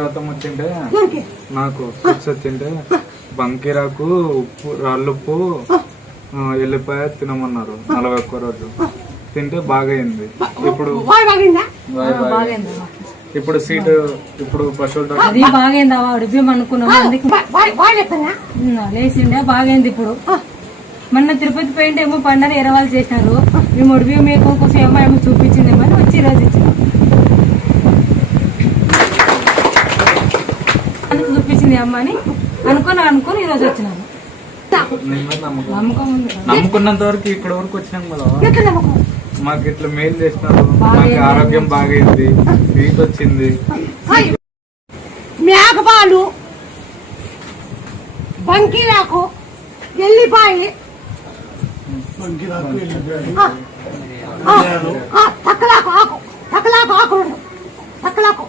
శాతం వచ్చింటే నాకు ఫిక్స్ వచ్చింటే బంకీరాకు ఉప్పు రాళ్ళుప్పు ఎల్లిపాయ తినమన్నారు 41 రోజు తింటే బాగైంది. ఇప్పుడు సీట్ ఇప్పుడు పశువులు అది బాగైంది లేచిండే బాగైంది. ఇప్పుడు మొన్న తిరుపతి పోయింటే ఏమో పండగ ఎరవాళ్ళు చేసినారు. మేము ఒడిబియ్య మేకో కోసం ఏమో చూపించిందేమో అని వచ్చి ఈరోజు ఇచ్చిన చూపించింది అమ్మ అని అనుకుని ఈరోజు వచ్చినాను. నమ్ముకున్నంత వరకు ఇక్కడ వరకు వచ్చినాం కదా. మాకు ఇట్లా మేలు చేసినారు, మాకు ఆరోగ్యం బాగైంది, సీట్ వచ్చింది. మేకపాలు, బంకీరాకు, ఎల్లిపాయ, తక్కలాకు ఆకు